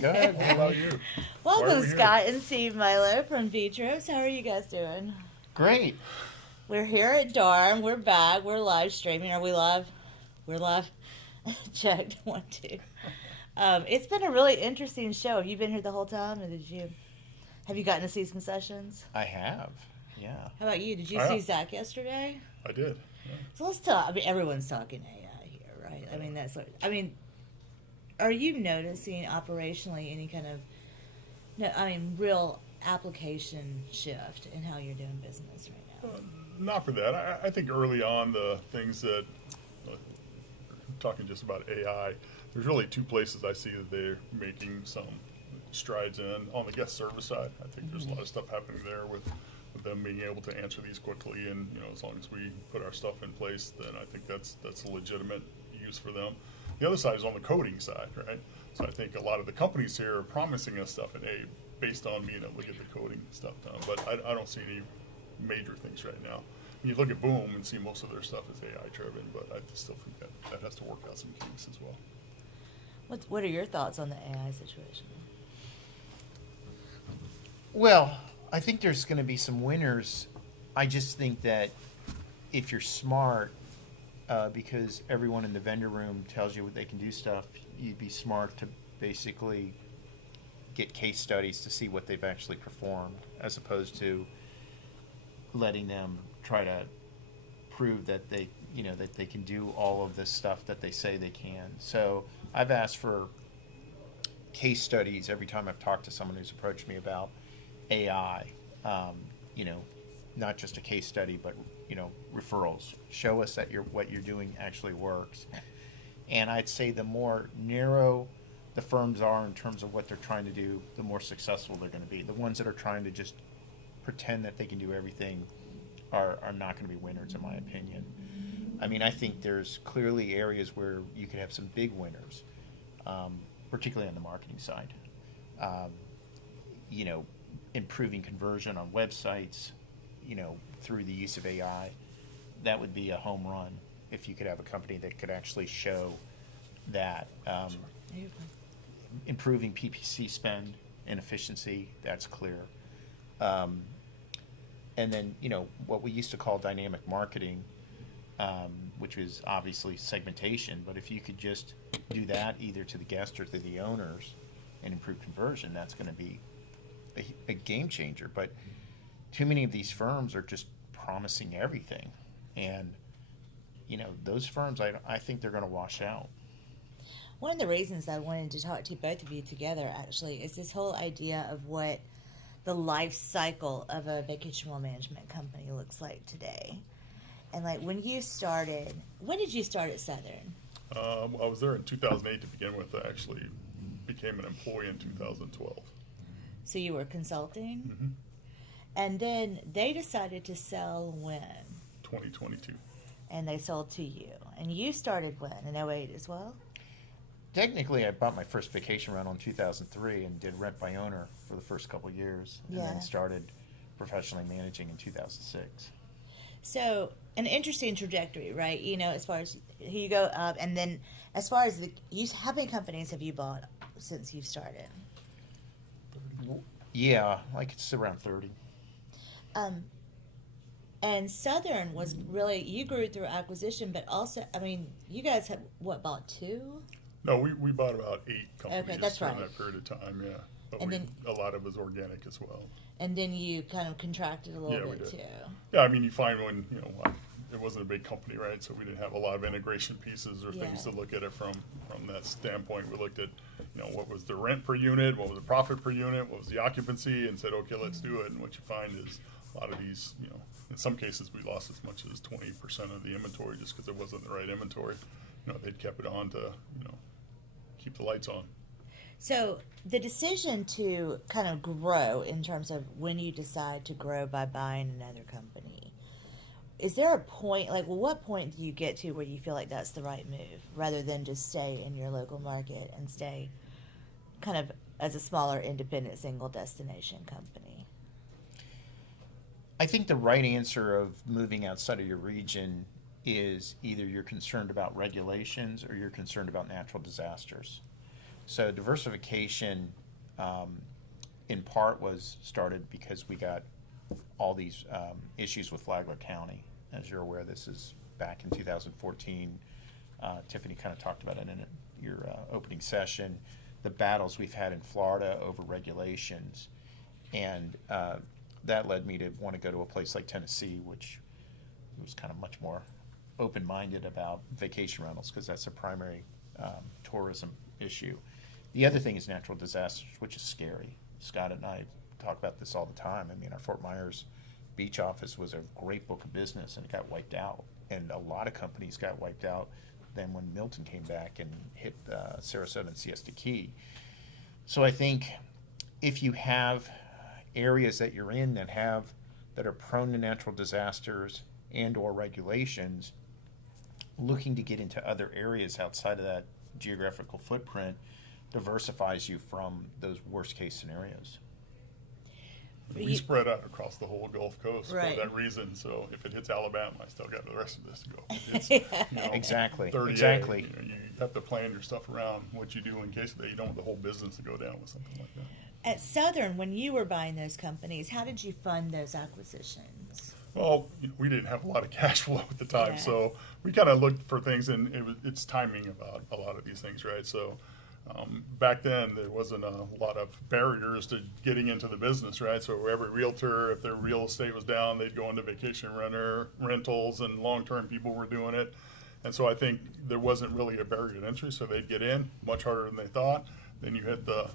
Go ahead. What about you? Why are Welcome, we here? Scott and Steve Milo from Vitros. How are you guys doing? Great. We're here at DARM. We're back. We're live streaming. Are we live? We're live. Checked. 1, 2. It's been a really interesting show. Have you been here the whole time, or have you gotten to see some sessions? I have. Yeah. How about you? Did you I see have. Zach yesterday? I did. Yeah. So let's talk. I mean, everyone's talking AI here, right? I mean, are you noticing operationally any kind of, no, I mean, real application shift in how you're doing business right now? Not for that. I think early on the things that, talking just about AI, there's really two places I see that they're making some strides in. On the guest service side, I think there's a lot of stuff happening there with them being able to answer these quickly, and as long as we put our stuff in place, then I think that's a legitimate use for them. The other side is on the coding side, right? So I think a lot of the companies here are promising us stuff, and based on being able to get the coding stuff done, but I don't see any major things right now. You look at Boom and see most of their stuff is AI driven, but I still think that has to work out some kinks as well. What are your thoughts on the AI situation? Well, I think there's going to be some winners. I just think that if you're smart, because everyone in the vendor room tells you what they can do stuff, you'd be smart to basically get case studies to see what they've actually performed, as opposed to letting them try to prove that they can do all of this stuff that they say they can. So I've asked for case studies every time I've talked to someone who's approached me about AI. Not just a case study, but referrals. Show us that what you're doing actually works. And I'd say the more narrow the firms are in terms of what they're trying to do, the more successful they're going to be. The ones that are trying to just pretend that they can do everything are not going to be winners, in my opinion. I mean, I think there's clearly areas where you could have some big winners, particularly on the marketing side. Improving conversion on websites, through the use of AI. That would be a home run if you could have a company that could actually show that improving PPC spend and efficiency, that's clear. And then, what we used to call dynamic marketing, which was obviously segmentation, but if you could just do that either to the guest or to the owners and improve conversion, that's going to be a game changer. But too many of these firms are just promising everything. And, those firms, I think they're going to wash out. One of the reasons I wanted to talk to both of you together, actually, is this whole idea of what the life cycle of a vacation management company looks like today. And when you started, when did you start at Southern? I was there in 2008 to begin with. I actually became an employee in 2012. So you were consulting? Mm-hmm. And then they decided to sell when? 2022. And they sold to you. And you started when? In 08 as well? Technically, I bought my first vacation rental in 2003 and did rent by owner for the first couple of years, and then started professionally managing in 2006. So an interesting trajectory, right? As far as you go up, and then as far as how many companies have you bought since you've started? Yeah, it's around 30. And Southern was really, you grew through acquisition, but also, you guys have, bought 2? No, we bought about 8 companies that's during right. that period of time, yeah. But And then, a lot of it was organic as well. And then you kind of contracted a little bit too. Yeah, you find when, it wasn't a big company, right? So we didn't have a lot of integration pieces or things to look at it from that standpoint. We looked at, what was the rent per unit, what was the profit per unit, what was the occupancy, and said, okay, let's do it. And what you find is a lot of these, in some cases we lost as much as 20% of the inventory just because it wasn't the right inventory. They'd kept it on to, keep the lights on. So the decision to kind of grow in terms of when you decide to grow by buying another company, is there a point, what point do you get to where you feel like that's the right move rather than just stay in your local market and stay kind of as a smaller independent single destination company? I think the right answer of moving outside of your region is either you're concerned about regulations or you're concerned about natural disasters. So diversification, in part, was started because we got all these issues with Flagler County. As you're aware, this is back in 2014. Tiffany kind of talked about it in your opening session. The battles we've had in Florida over regulations, and that led me to want to go to a place like Tennessee, which was kind of much more open-minded about vacation rentals because that's a primary tourism issue. The other thing is natural disasters, which is scary. Scott and I talk about this all the time. I mean, our Fort Myers beach office was a great book of business, and it got wiped out. And a lot of companies got wiped out then when Milton came back and hit Sarasota and Siesta Key. So I think if you have areas that you're in that are prone to natural disasters and or regulations, looking to get into other areas outside of that geographical footprint diversifies you from those worst case scenarios. We spread out across the whole Gulf Coast Right. for that reason. So if it hits Alabama, I still got the rest of this to go. It's, Exactly. 30A, Exactly. You have to plan your stuff around what you do in case that you don't want the whole business to go down with something like that. At Southern, when you were buying those companies, how did you fund those acquisitions? Well, we didn't have a lot of cash flow at the time, Yeah. so we kind of looked for things, and it's timing about a lot of these things, right? So back then, there wasn't a lot of barriers to getting into the business, right? So every realtor, if their real estate was down, they'd go into vacation rentals, and long-term people were doing it. And so I think there wasn't really a barrier to entry, so they'd get in much harder than they thought. Then you hit the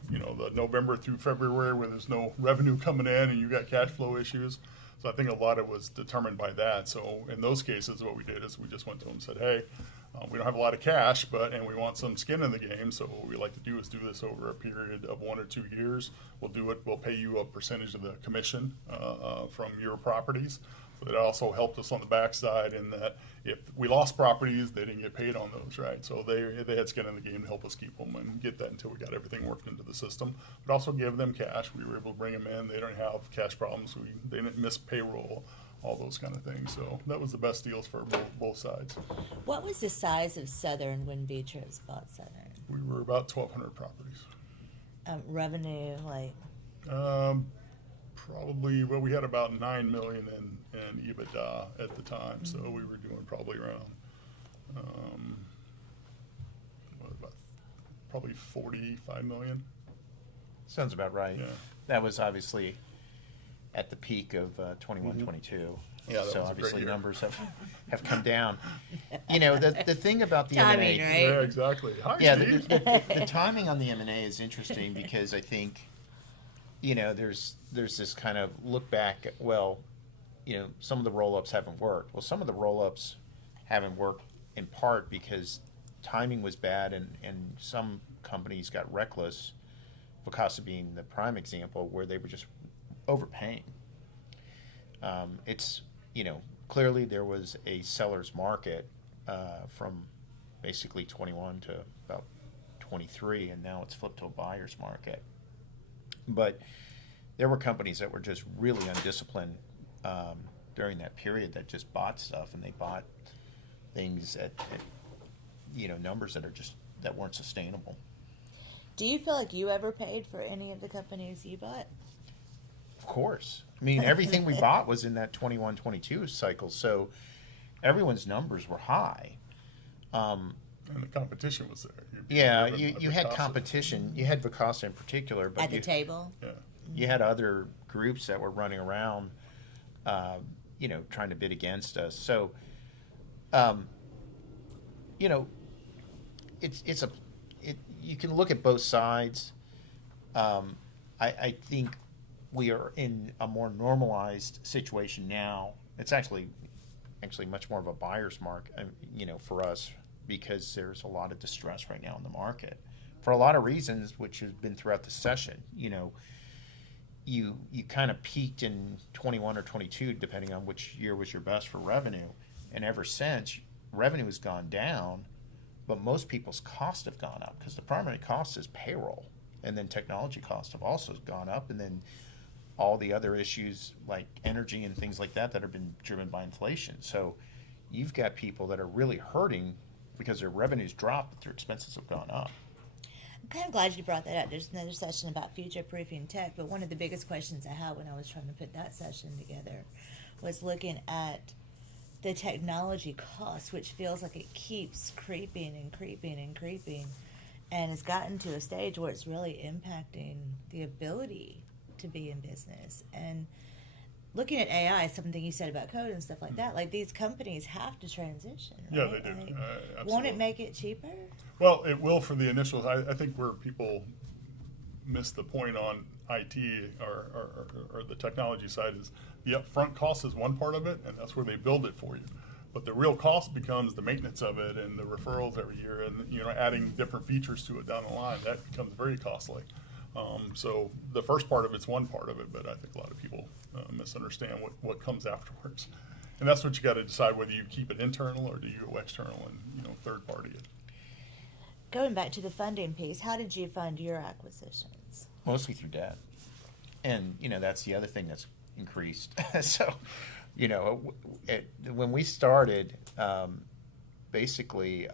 November through February where there's no revenue coming in and you got cash flow issues. So I think a lot of it was determined by that. So in those cases, what we did is we just went to them and said, hey, we don't have a lot of cash, and we want some skin in the game. So what we like to do is do this over a period of 1 or 2 years. We'll do it. We'll pay you a percentage of the commission from your properties. So that also helped us on the backside in that if we lost properties, they didn't get paid on those, right? So they had skin in the game to help us keep them and get that until we got everything worked into the system. But also give them cash. We were able to bring them in. They don't have cash problems. They didn't miss payroll, all those kind of things. So that was the best deals for both sides. What was the size of Southern when Beatrice bought Southern? We were about 1,200 properties. Revenue, like Probably, well, we had about $9 million in EBITDA at the time, so we were doing probably around, probably $45 million. Sounds about right. Yeah. That was obviously at the peak of 21, 22. Yeah, that was a so great obviously year. numbers have come down. The thing about the Timing, M&A, right? Yeah, exactly. Hi, yeah, Steve. the timing on the M&A is interesting because I think, there's this kind of look back at, well, some of the roll-ups haven't worked. Well, some of the roll-ups haven't worked in part because timing was bad and some companies got reckless, Vacasa being the prime example, where they were just overpaying. It's, clearly there was a seller's market from basically 21 to about 23, and now it's flipped to a buyer's market. But there were companies that were just really undisciplined during that period that just bought stuff, and they bought things at numbers that weren't sustainable. Do you feel like you ever paid for any of the companies you bought? Of course. I mean, everything we bought was in that 21, 22 cycle, so everyone's numbers were high. And the competition was there. Yeah, Driven by you had Vacasa. competition. You had Vacasa in particular, but At the table? Yeah. you had other groups that were running around, trying to bid against us. So, you can look at both sides. I think we are in a more normalized situation now. It's actually much more of a buyer's market, for us, because there's a lot of distress right now in the market for a lot of reasons, which has been throughout the session. You kind of peaked in 21 or 22, depending on which year was your best for revenue, and ever since, revenue has gone down, but most people's costs have gone up because the primary cost is payroll, and then technology costs have also gone up, and then all the other issues like energy and things like that have been driven by inflation. So you've got people that are really hurting because their revenues dropped, but their expenses have gone up. kind of glad you brought that up. There's another session about future-proofing tech, but one of the biggest questions I had when I was trying to put that session together was looking at the technology cost, which feels like it keeps creeping and creeping and creeping, and it's gotten to a stage where it's really impacting the ability to be in business. And looking at AI, something you said about code and stuff like that, like these companies have to transition. Yeah, Right? they do. Like, Absolutely. won't it make it cheaper? Well, it will for the initial. I think where people miss the point on IT or the technology side is the upfront cost is one part of it, and that's where they build it for you. But the real cost becomes the maintenance of it and the referrals every year, and adding different features to it down the line. That becomes very costly. So the first part of it's one part of it, but I think a lot of people misunderstand what comes afterwards. And that's what you got to decide, whether you keep it internal or do you go external and third party it. Going back to the funding piece, how did you fund your acquisitions? Mostly through debt. And, that's the other thing that's increased. So, when we started, basically,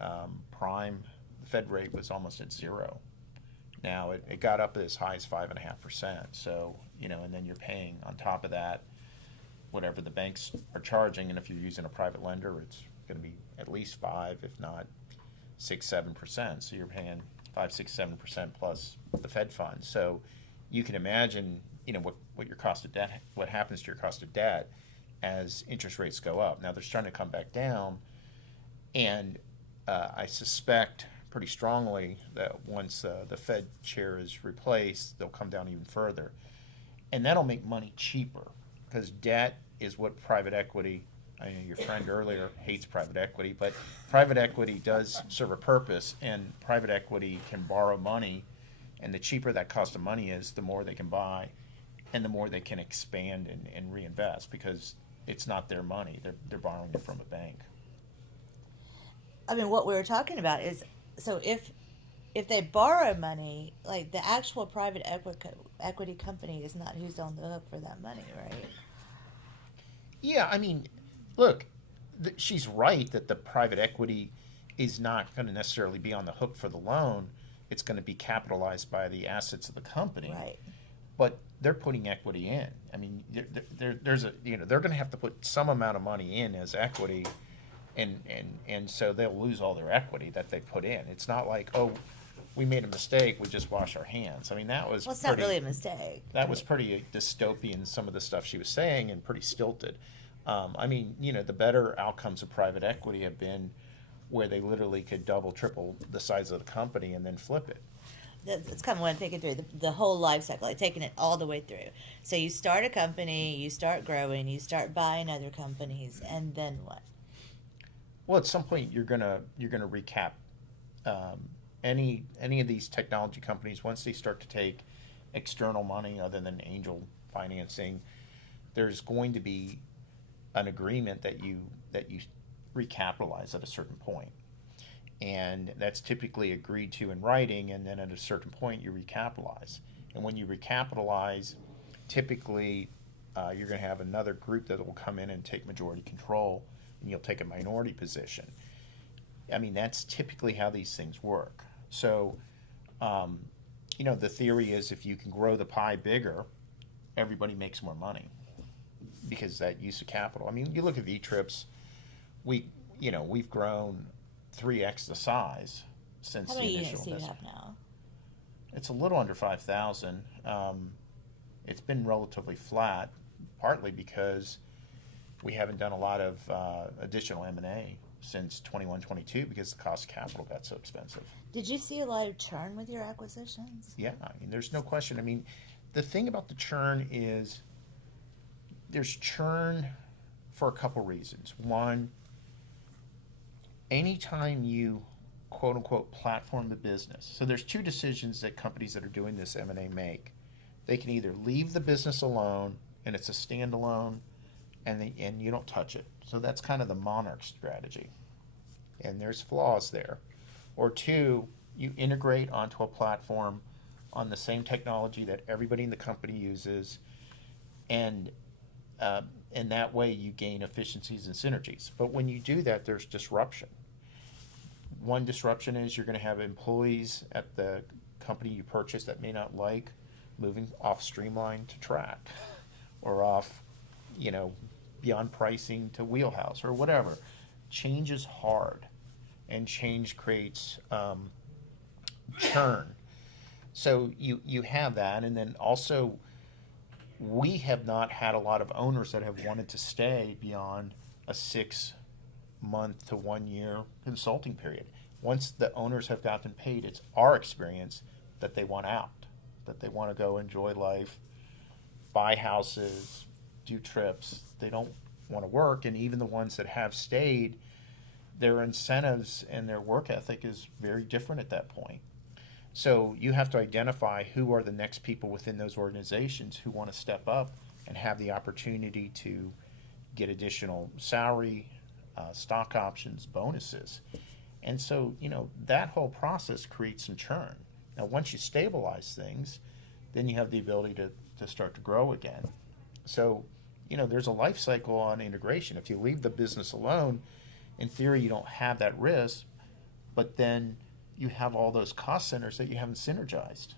prime, the Fed rate was almost at zero. Now, it got up as high as 5.5%. So, and then you're paying on top of that whatever the banks are charging. And if you're using a private lender, it's going to be at least 5, if not 6-7%. So you're paying 5-6-7% plus the Fed funds. So you can imagine, what your cost of debt, what happens to your cost of debt as interest rates go up. Now they're starting to come back down, and I suspect pretty strongly that once the Fed chair is replaced, they'll come down even further, and that'll make money cheaper, because debt is what private equity. I know your friend earlier hates private equity, but private equity does serve a purpose, and private equity can borrow money, and the cheaper that cost of money is, the more they can buy, and the more they can expand and reinvest, because it's not their money. They're borrowing it from a bank. I mean, what we were talking about is, so if they borrow money, like the actual private equity company is not who's on the hook for that money, right? Yeah, I mean, look, she's right that the private equity is not going to necessarily be on the hook for the loan. It's going to be capitalized by the assets of the company. Right. But they're putting equity in. I mean, there's a they're going to have to put some amount of money in as equity, and so they'll lose all their equity that they put in. It's not like, oh, we made a mistake, we just wash our hands. I mean, that was Well, it's not really a mistake. That was pretty dystopian, some of the stuff she was saying, and pretty stilted. I mean, the better outcomes of private equity have been where they literally could double, triple the size of the company and then flip it. That's kind of what I'm thinking through, the whole life cycle, like taking it all the way through. So you start a company, you start growing, you start buying other companies, and then what? Well, at some point you're gonna recap any of these technology companies. Once they start to take external money other than angel financing, there's going to be an agreement that you recapitalize at a certain point. And that's typically agreed to in writing, and then at a certain point you recapitalize. And when you recapitalize, typically you're going to have another group that will come in and take majority control, and you'll take a minority position. I mean, that's typically how these things work. So, the theory is if you can grow the pie bigger, everybody makes more money because that use of capital. I mean, you look at V-Trips, we've grown 3x the size since How the many initial units do you investment. have now? It's a little under 5,000. It's been relatively flat, partly because we haven't done a lot of additional M&A since 21-22 because the cost of capital got so expensive. Did you see a lot of churn with your acquisitions? Yeah, I mean, there's no question. I mean, the thing about the churn is there's churn for a couple reasons. One, anytime you quote unquote platform the business. So there's two decisions that companies that are doing this M&A make. They can either leave the business alone and it's a standalone and you don't touch it. So that's kind of the monarch strategy. And there's flaws there. Or two, you integrate onto a platform on the same technology that everybody in the company uses, and that way you gain efficiencies and synergies. But when you do that, there's disruption. One disruption is you're going to have employees at the company you purchase that may not like, moving off Streamline to Track, or off, Beyond Pricing to Wheelhouse, or whatever. Change is hard, and change creates churn. So you have that, and then also we have not had a lot of owners that have wanted to stay beyond a 6-month to 1 year consulting period. Once the owners have gotten paid, it's our experience that they want out, that they want to go enjoy life, buy houses, do trips. They don't want to work, and even the ones that have stayed, their incentives and their work ethic is very different at that point. So you have to identify who are the next people within those organizations who want to step up and have the opportunity to get additional salary, stock options, bonuses. And so, that whole process creates some churn. Now, once you stabilize things, then you have the ability to start to grow again. So, there's a life cycle on integration. If you leave the business alone, in theory, you don't have that risk, but then you have all those cost centers that you haven't synergized.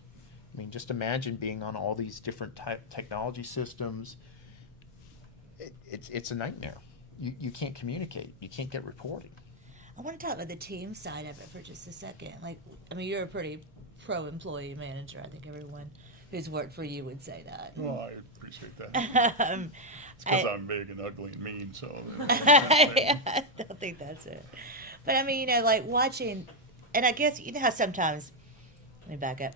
I mean, just imagine being on all these different technology systems. It's a nightmare. You can't communicate. You can't get reporting. I want to talk about the team side of it for just a second. You're a pretty pro-employee manager. I think everyone who's worked for you would say that. Well, I appreciate that. It's because I'm big and ugly and mean, so. I don't think that's it. But watching, and I guess how sometimes, let me back up.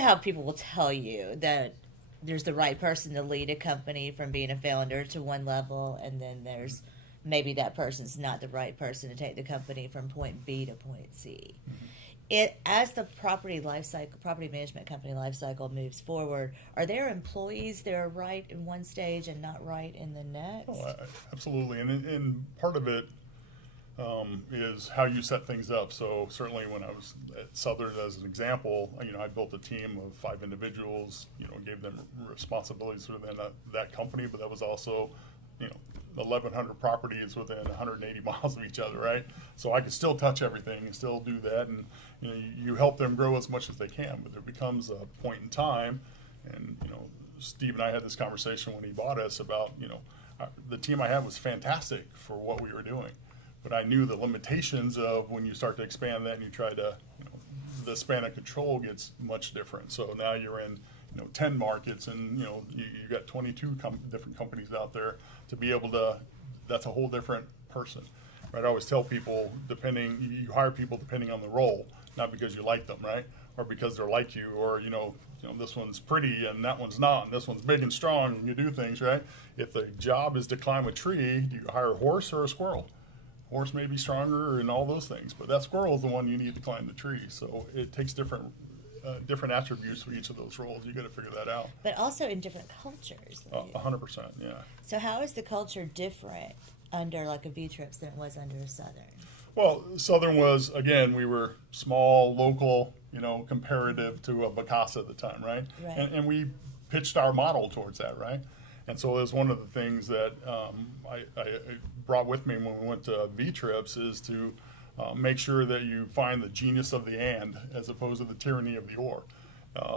How people will tell you that there's the right person to lead a company from being a founder to one level, and then there's maybe that person's not the right person to take the company from point B to point C. Mm-hmm. As the property management company life cycle moves forward, are there employees that are right in one stage and not right in the next? Oh, absolutely, and part of it is how you set things up. So certainly when I was at Southern, as an example, I built a team of 5 individuals, gave them responsibilities within that company, but that was also, 1,100 properties within 180 miles of each other, right? So I could still touch everything and still do that, and you help them grow as much as they can, but there becomes a point in time, and Steve and I had this conversation when he bought us about, the team I had was fantastic for what we were doing, but I knew the limitations of when you start to expand that and you try to, the span of control gets much different. So now you're in 10 markets, and you got 22 different companies out there to be able to. That's a whole different person, right? I always tell people, you hire people depending on the role, not because you like them, right, or because they're like you, or this one's pretty and that one's not, and this one's big and strong, and you do things right. If the job is to climb a tree, do you hire a horse or a squirrel? Horse may be stronger and all those things, but that squirrel is the one you need to climb the tree. So it takes different attributes for each of those roles. You got to figure that out. But also in different cultures. 100%, yeah. So how is the culture different under a V-Trips than it was under a Southern? Well, Southern was, again, we were small, local, comparative to a Bacasa at the time, right? Right. And we pitched our model towards that, right? And so it was one of the things that I brought with me when we went to V-Trips is to make sure that you find the genius of the and as opposed to the tyranny of the or.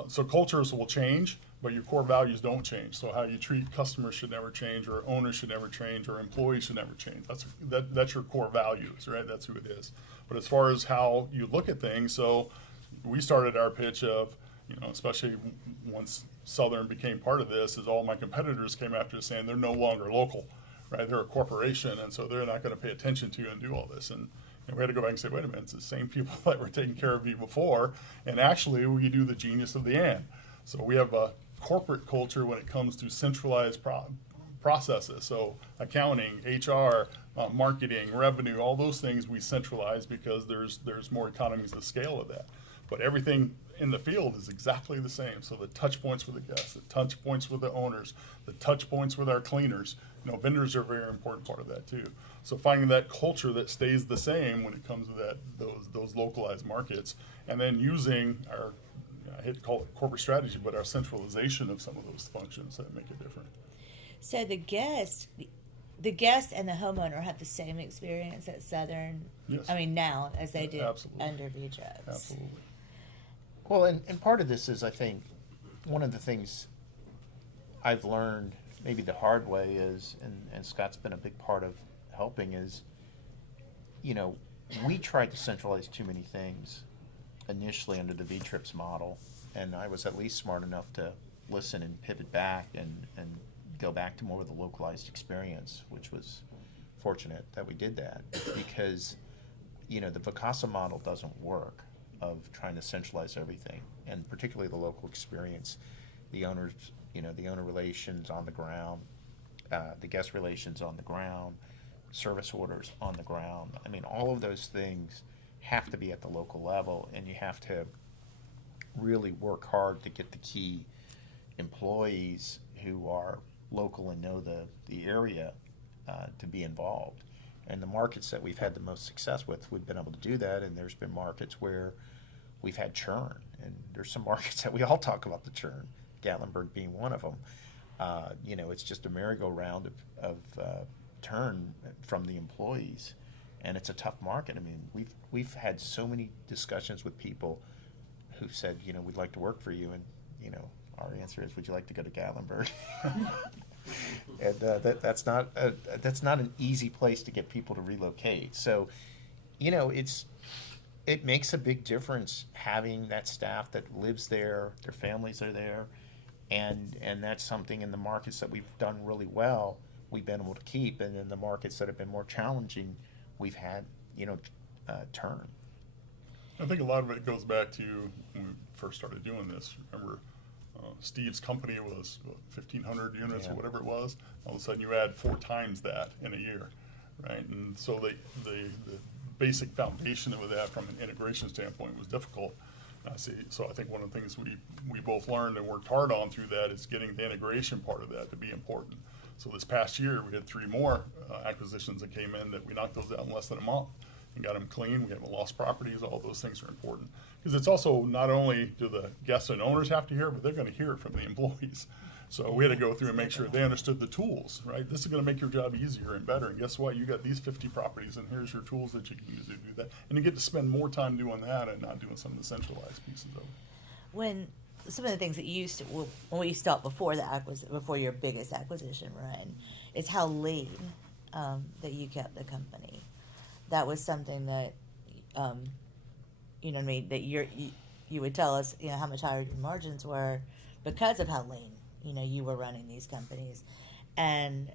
So cultures will change, but your core values don't change. So how you treat customers should never change, or owners should never change, or employees should never change. That's your core values, right? That's who it is. But as far as how you look at things, so we started our pitch of, especially once Southern became part of this, is all my competitors came after us saying they're no longer local, right? They're a corporation, and so they're not going to pay attention to you and do all this. And we had to go back and say, wait a minute, it's the same people that were taking care of you before, and actually we do the genius of the and. So we have a corporate culture when it comes to centralized processes. So accounting, HR, marketing, revenue, all those things we centralize because there's more economies of scale of that. But everything in the field is exactly the same. So the touch points with the guests, the touch points with the owners, the touch points with our cleaners. Vendors are a very important part of that too. So finding that culture that stays the same when it comes to those localized markets, and then using our, I hate to call it corporate strategy, but our centralization of some of those functions that make it different. So the guest and the homeowner have the same experience at Southern. Yes. I mean, now as they did Absolutely. under V-Trips. Absolutely. Well, and part of this is, I think, one of the things I've learned maybe the hard way is, and Scott's been a big part of helping, is, you know, we tried to centralize too many things initially under the V-Trips model, and I was at least smart enough to listen and pivot back and go back to more of the localized experience, which was fortunate that we did that, because, you know, the Vacasa model doesn't work of trying to centralize everything, and particularly the local experience, the owners, you know, the owner relations on the ground, the guest relations on the ground, service orders on the ground. I mean, all of those things have to be at the local level, and you have to really work hard to get the key employees who are local and know the area to be involved. And the markets that we've had the most success with, we've been able to do that, and there's been markets where we've had churn, and there's some markets that we all talk about the churn, Gatlinburg being one of them. You know, it's just a merry-go-round of turn from the employees, and it's a tough market. I mean, we've had so many discussions with people who said, you know, we'd like to work for you, and, you know, our answer is, would you like to go to Gatlinburg? And that's not an easy place to get people to relocate. So, you know, it makes a big difference having that staff that lives there, their families are there, and that's something in the markets that we've done really well, we've been able to keep, and in the markets that have been more challenging, we've had, you know, turn. I think a lot of it goes back to when we first started doing this. Remember, Steve's company was 1,500 units or whatever it was. All of a sudden, you add 4 times that in a year, right? And so the basic foundation of that from an integration standpoint was difficult. So I think one of the things we both learned and worked hard on through that is getting the integration part of that to be important. So this past year, we had 3 more acquisitions that came in that we knocked those out in less than a month and got them clean. We haven't lost properties. All those things are important. Because it's also not only do the guests and owners have to hear it, but they're going to hear it from the employees. So we had to go through and make sure they understood the tools, right? This is going to make your job easier and better. And guess what? You got these 50 properties, and here's your tools that you can use to do that. And you get to spend more time doing that and not doing some of the centralized pieces of it. When some of the things that you used to, when we stopped before before your biggest acquisition run, is how lean that you kept the company. That was something that, you know what I mean, that you would tell us, you know, how much higher your margins were because of how lean, you know, you were running these companies. And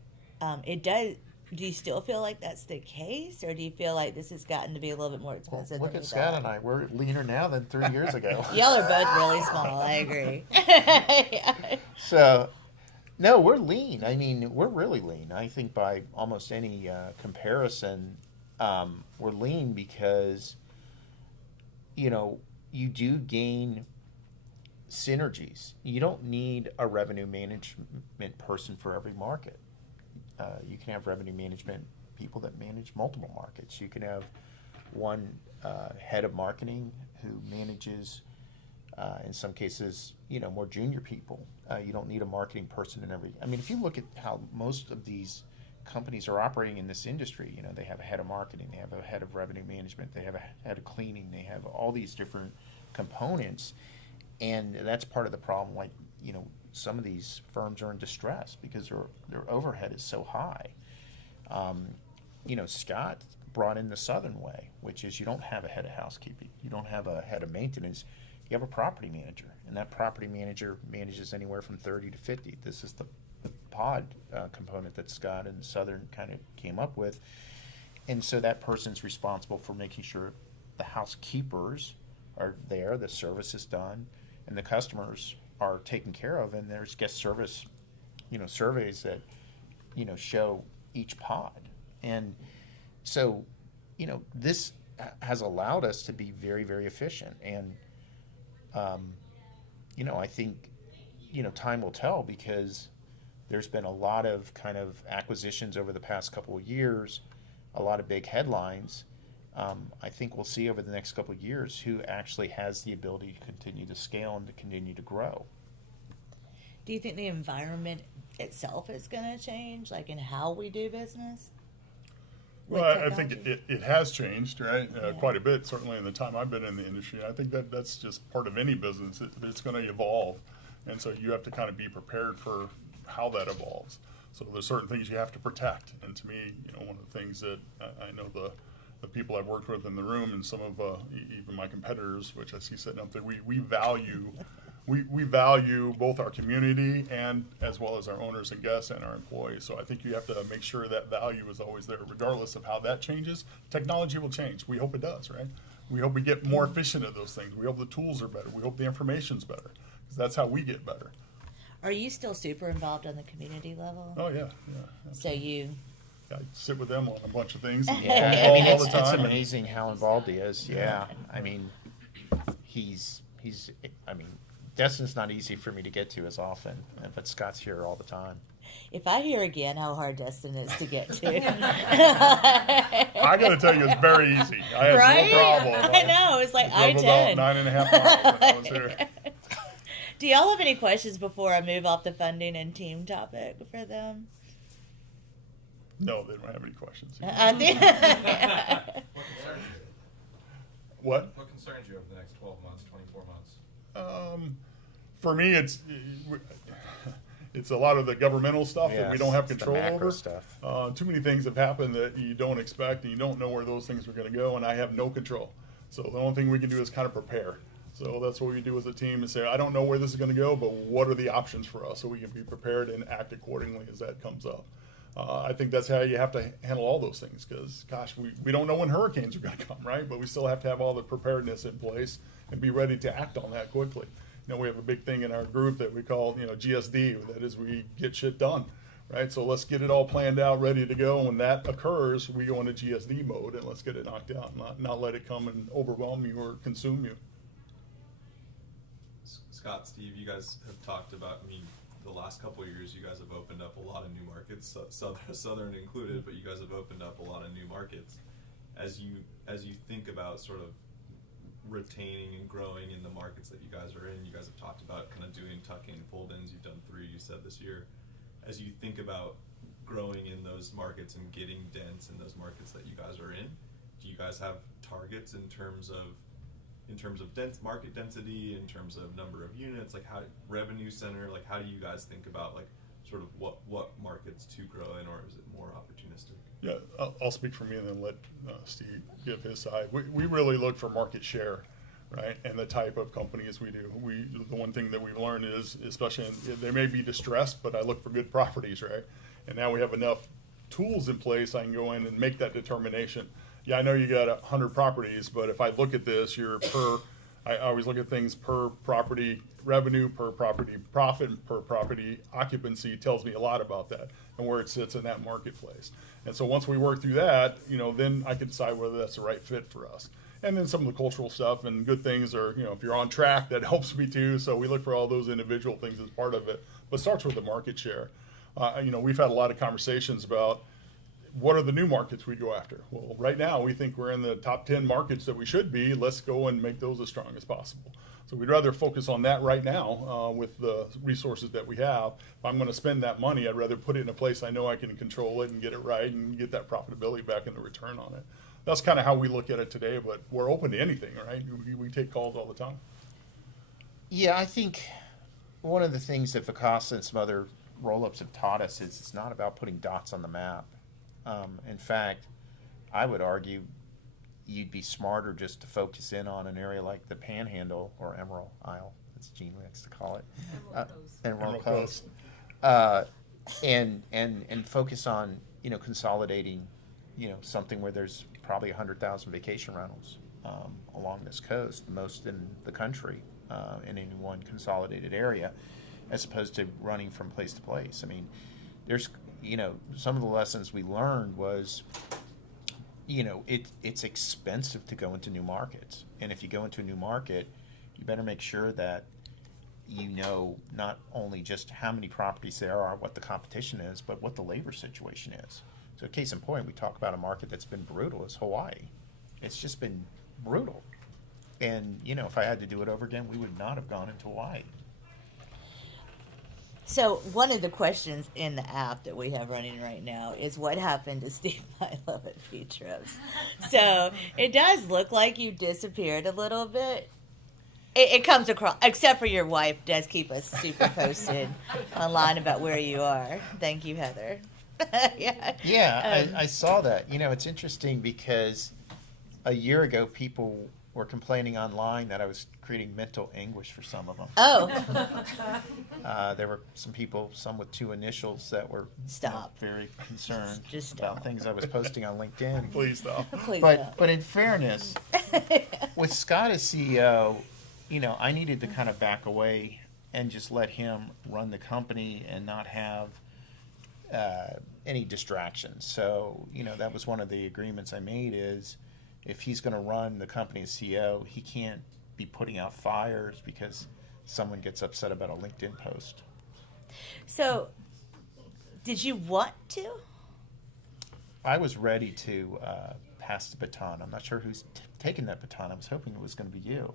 it does, do you still feel like that's the case, or do you feel like this has gotten to be a little bit more expensive? Well, look than at you Scott thought? and I. We're leaner now than 3 years ago. Y'all are both really small, I agree. So, no, we're lean. I mean, we're really lean. I think by almost any comparison, we're lean because, you know, you do gain synergies. You don't need a revenue management person for every market. You can have revenue management people that manage multiple markets. You can have one head of marketing who manages, in some cases, you know, more junior people. You don't need a marketing person in every. I mean, if you look at how most of these companies are operating in this industry, you know, they have a head of marketing, they have a head of revenue management, they have a head of cleaning, they have all these different components, and that's part of the problem. Like, you know, some of these firms are in distress because their overhead is so high. You know, Scott brought in the Southern way, which is you don't have a head of housekeeping, you don't have a head of maintenance, you have a property manager, and that property manager manages anywhere from 30 to 50. This is the pod component that Scott and Southern kind of came up with. And so that person's responsible for making sure the housekeepers are there, the service is done, and the customers are taken care of, and there's guest service, you know, surveys that, you know, show each pod. And so, you know, this has allowed us to be very, very efficient. And, you know, I think, you know, time will tell, because there's been a lot of kind of acquisitions over the past couple of years, a lot of big headlines. I think we'll see over the next couple of years who actually has the ability to continue to scale and to continue to grow. Do you think the environment itself is going to change, like in how we do business? Well, I think it has changed, right? Quite a bit, certainly in the time I've been in the industry. I think that's just part of any business. It's going to evolve. And so you have to kind of be prepared for how that evolves. So there's certain things you have to protect. And to me, one of the things that I know the people I've worked with in the room and some of even my competitors, which I see sitting up there, we value we value both our community and as well as our owners and guests and our employees. So I think you have to make sure that value is always there, regardless of how that changes. Technology will change. We hope it does, right? We hope we get more efficient at those things. We hope the tools are better. We hope the information's better, because that's how we get better. Are you still super involved on the community level? Oh yeah. So you. I sit with them on a bunch of things. And Yeah, I mean, all the it's time. amazing how involved he is. Yeah, I mean, I mean, Destin's not easy for me to get to as often, but Scott's here all the time. If I hear again how hard Destin is to get to, I got to tell you, it's very easy. I have right? no problem. I know. It's like I drove I-10. about 9.5 miles when I was here. Do y'all have any questions before I move off the funding and team topic for them? No, they don't have any questions. I think. What? What concerns you over the next 12 months, 24 months? For me, it's a lot of the governmental stuff that we Yes, don't have it's the control macro over. stuff. Too many things have happened that you don't expect, and you don't know where those things are going to go, and I have no control. So the only thing we can do is kind of prepare. So that's what we do as a team, and say, I don't know where this is going to go, but what are the options for us so we can be prepared and act accordingly as that comes up. I think that's how you have to handle all those things, because, gosh, we don't know when hurricanes are going to come, right? But we still have to have all the preparedness in place and be ready to act on that quickly. We have a big thing in our group that we call, GSD. That is, we get shit done, right? So let's get it all planned out, ready to go. And when that occurs, we go into GSD mode and let's get it knocked out, not let it come and overwhelm you or consume you. Scott, Steve, you guys have talked about, the last couple of years, you guys have opened up a lot of new markets, Southern included, but you guys have opened up a lot of new markets. As you think about sort of retaining and growing in the markets that you guys are in, you guys have talked about kind of doing tuck-in fold-ins. You've done 3, you said, this year. As you think about growing in those markets and getting dense in those markets that you guys are in, do you guys have targets in terms of dense market density, in terms of number of units, like how revenue center, like how do you guys think about like sort of what markets to grow in, or is it more opportunistic? Yeah, I'll speak for me and then let Steve give his side. We really look for market share, right, and the type of companies we do. The one thing that we've learned is, especially they may be distressed, but I look for good properties, right? And now we have enough tools in place, I can go in and make that determination. Yeah, I know you got 100 properties, but if I look at this, I always look at things per property revenue, per property profit, per property occupancy tells me a lot about that and where it sits in that marketplace. And so once we work through that, then I can decide whether that's the right fit for us. And then some of the cultural stuff and good things are, if you're on track, that helps me too. So we look for all those individual things as part of it, but it starts with the market share. We've had a lot of conversations about what are the new markets we go after. Well, right now we think we're in the top 10 markets that we should be. Let's go and make those as strong as possible. So we'd rather focus on that right now with the resources that we have. If I'm going to spend that money, I'd rather put it in a place I know I can control it and get it right and get that profitability back and the return on it. That's kind of how we look at it today, but we're open to anything, right? We take calls all the time. Yeah, I think one of the things that Vacasa and some other roll-ups have taught us is it's not about putting dots on the map. In fact, I would argue you'd be smarter just to focus in on an area like the Panhandle or Emerald Isle, as Gene likes to call it, Emerald Coast, and focus on consolidating something where there's probably 100,000 vacation rentals along this coast, the most in the country, in any one consolidated area, as opposed to running from place to place. I mean, there's some of the lessons we learned was, it's expensive to go into new markets. And if you go into a new market, you better make sure that not only just how many properties there are, what the competition is, but what the labor situation is. So case in point, we talk about a market that's been brutal is Hawaii. It's just been brutal. And, if I had to do it over again, we would not have gone into Hawaii. So one of the questions in the app that we have running right now is what happened to Steve Milo at Features. So it does look like you disappeared a little bit. It comes across, except for your wife does keep us super posted online about where you are. Thank you, Heather. Yeah. Yeah, I saw that. You know, it's interesting because a year ago people were complaining online that I was creating mental anguish for some of them. Oh. There were some people, some with 2 initials, that were Stop. very concerned Just about stop. things I was posting on LinkedIn. Please stop. Please But in fairness, with Scott as CEO, you know, I needed to kind of back away and just let him run the company and not have any distractions. So, you know, that was one of the agreements I made is if he's going to run the company as CEO, he can't be putting out fires because someone gets upset about a LinkedIn post. So, did you want to? I was ready to pass the baton. I'm not sure who's taking that baton. I was hoping it was going to be you.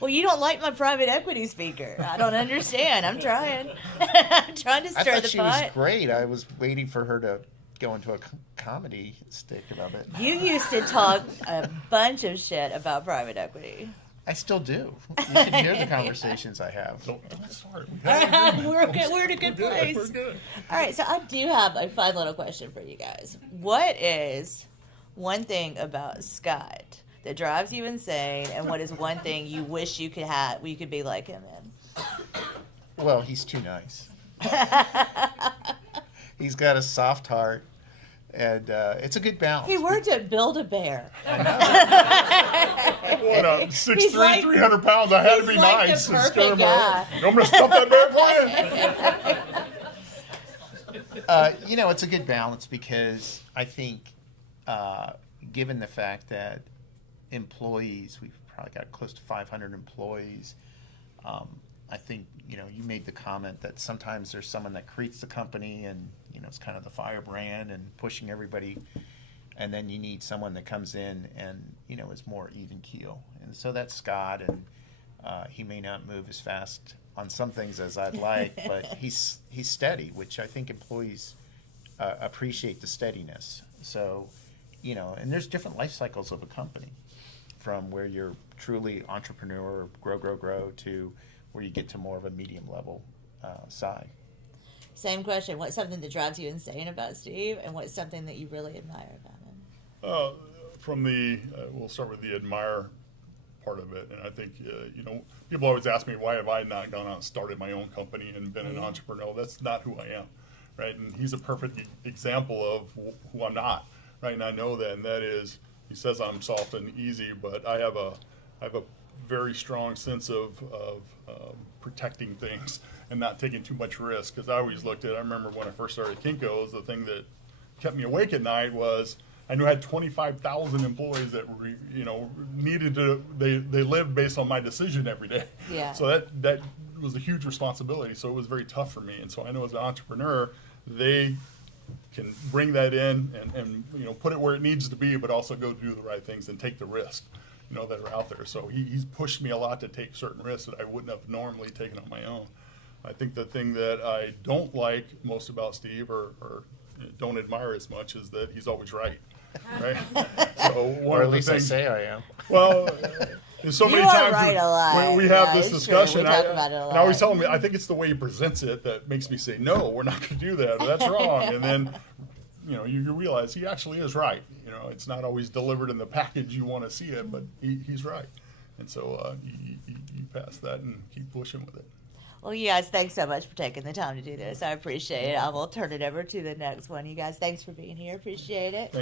Well, you don't like my private equity speaker. I don't understand. I'm trying. I'm trying to I stir thought the she pot. was great. I was waiting for her to go into a comedy stick about it. You used to talk a bunch of shit about private equity. I still do. You should hear the conversations I have. Don't start. We're in a good place. We're good. All right, so I do have a fun little question for you guys. What is one thing about Scott that drives you insane, and what is one thing you wish you could have, you could be like him in? Well, he's too nice. He's got a soft heart, and it's a good balance. He worked at Build-A-Bear. Well, no, 6'3", He's like- 300 pounds. I had to he's be like the nice. and perfect scare him guy. away. You want me to stuff that bag for you? You know, it's a good balance because I think, given the fact that employees, we've probably got close to 500 employees. I think, you know, you made the comment that sometimes there's someone that creates the company and, you know, it's kind of the firebrand and pushing everybody. And then you need someone that comes in and, you know, is more even keel. And so that's Scott, and he may not move as fast on some things as I'd like, but he's steady, which I think employees appreciate the steadiness. So, you know, and there's different life cycles of a company, from where you're truly entrepreneur, grow, to where you get to more of a medium level side. Same question. What's something that drives you insane about Steve, and what's something that you really admire about him? From the, we'll start with the admire part of it. And I think, you know, people always ask me, why have I not gone out and started my own company and been an entrepreneur? That's not who I am, right? And he's a perfect example of who I'm not, right? And I know that, and that is, he says I'm soft and easy, but I have a very strong sense of protecting things and not taking too much risk. Because I always looked at, I remember when I first started Kinko's, the thing that kept me awake at night was I knew I had 25,000 employees that you know, needed to, they lived based on my decision every day. Yeah. So that was a huge responsibility. So it was very tough for me. And so I know as an entrepreneur, they can bring that in and you know, put it where it needs to be, but also go do the right things and take the risk, you know, that are out there. So he's pushed me a lot to take certain risks that I wouldn't have normally taken on my own. I think the thing that I don't like most about Steve, or don't admire as much, is that he's always right. Right? So one Or of at the least things, I say I am. well, there's so You many are times right a lot. when we have Yeah, this it's true. discussion, We talk about it a and I always lot. tell him, I think it's the way he presents it that makes me say, no, we're not going to do that, or that's wrong. And then, you know, you realize he actually is right. You know, it's not always delivered in the package you want to see it, but he's right. And so you pass that and keep pushing with it. Well, you guys, thanks so much for taking the time to do this. I appreciate it. I will turn it over to the next one. You guys, thanks for being here. Appreciate it.